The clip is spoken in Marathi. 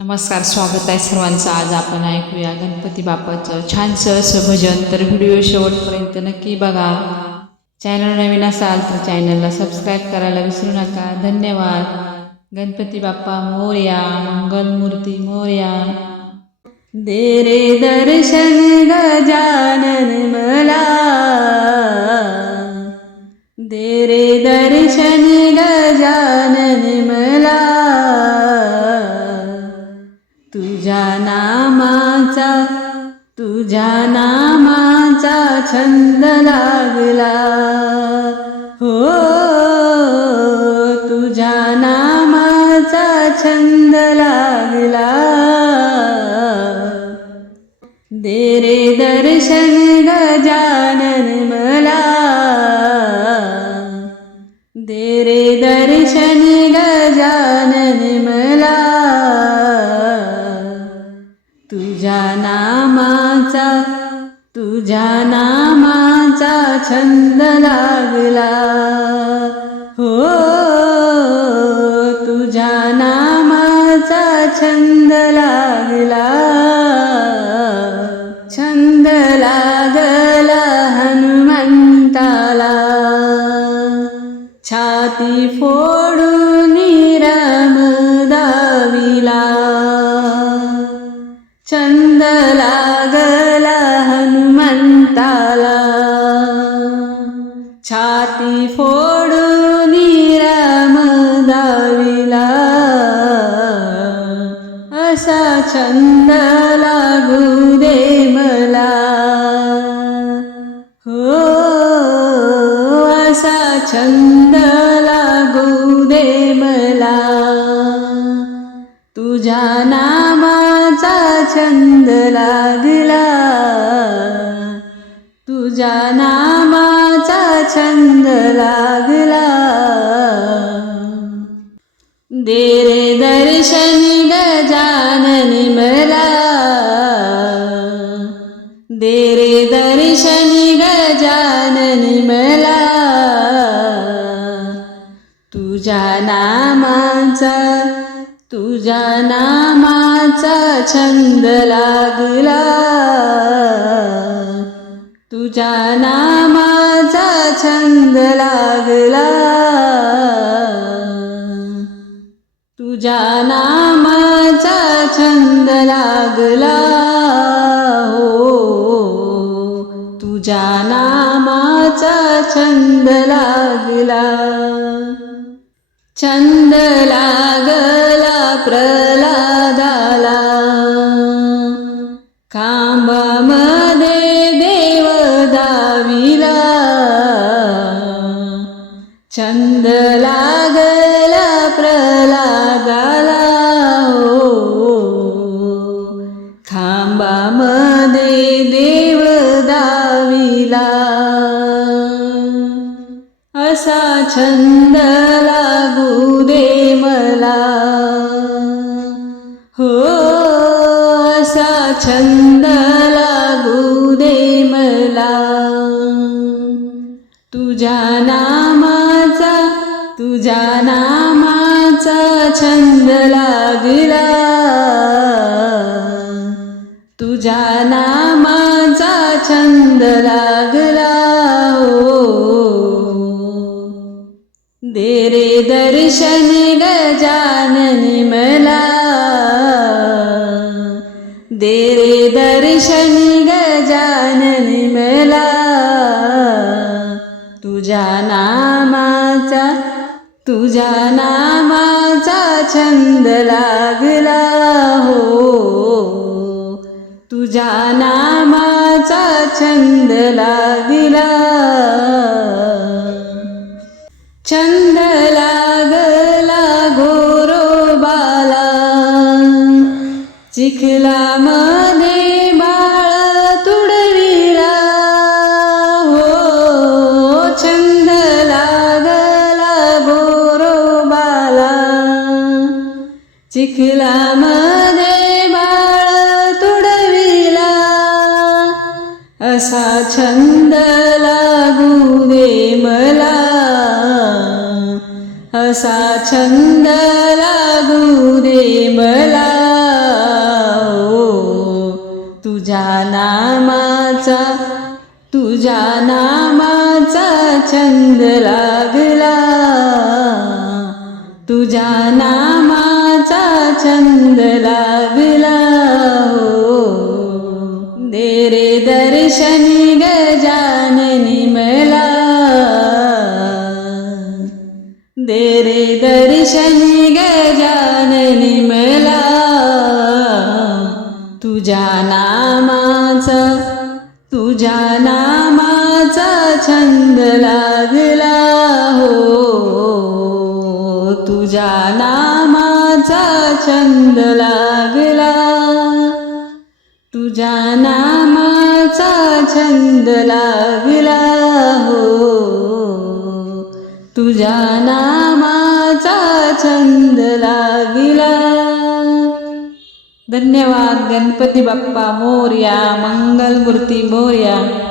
नमस्कार स्वागत आहे सर्वांचं. आज आपण ऐकूया गणपती बाप्पाचं छानसं असं भजन. तर व्हिडिओ शेवटपर्यंत नक्की बघा. चॅनल नवीन असाल तर चॅनलला सबस्क्राईब करायला विसरू नका. धन्यवाद. गणपती बाप्पा मोर्या मंगलमूर्ती मोर्या. दे रे दर्शन गजानन मला. दे रे दर्शन तुझ्या नामाचा तुझ्या नामाचा छंद लागला. हो तुझ्या नामाचा छंद लागला. दे रे दर्शन तुझ्या नामाचा छंद लागला. हो तुझ्या नामाचा छंद लागला. फोडून राम दाविला. असा छंद लागू दे मला. हो असा छंद लागू दे मला. तुझ्या नामाचा छंद लागला. तुझ्या नामा छंद लागला. दे रे दर्शन गजाननी मला दे रे दर्शन गजाननी मला तुझ्या नामाचा तुझ्या नामाचा छंद लागला. तुझ्या नामा छंद लागला तुझ्या नामाचा छंद लागला हो तुझ्या नामाचा छंद लागला छंद लागला प्रल्हादाला खांबामध्ये देव दावी। छंद लागला प्रल्हादाला हो खांबामध्ये देव दाविला. असा छंद लागू दे मला. हो असा छंद लागू दे मला. तुझ्या नामा तुझ्या नामाचा छंद लागला तुझ्या नामाचा छंद लागला हो. दे रे दर्शन गजाननी मला. दे रे दर्शन गजाननी मला. तुझ्या नामाचा तुझ्या नामाचा छंद लागला हो. तुझ्या नामाचा छंद लागला. छंद लागला गोरोबाला मा चिखला मध्ये बाळ तुडविला. असा छंद लागू दे मला. असा छंद लागू दे मला. तुझ्या नामाचा तुझ्या नामाचा छंद लागला. तुझ्या नाम छंद लागला हो। दे रे दर्शनी गजाननी मला। दे रे दर्शनी गजाननी मला। तुझ्या नामाचा तुझ्या नामाचा छंद लागला हो। तुझ्या नामा छंद लागला. तुझ्या नामाचा छंद लागला हो. तुझ्या नामाचा छंद लागला. धन्यवाद गणपती बाप्पा मोर्या मंगलमूर्ती मोर्या.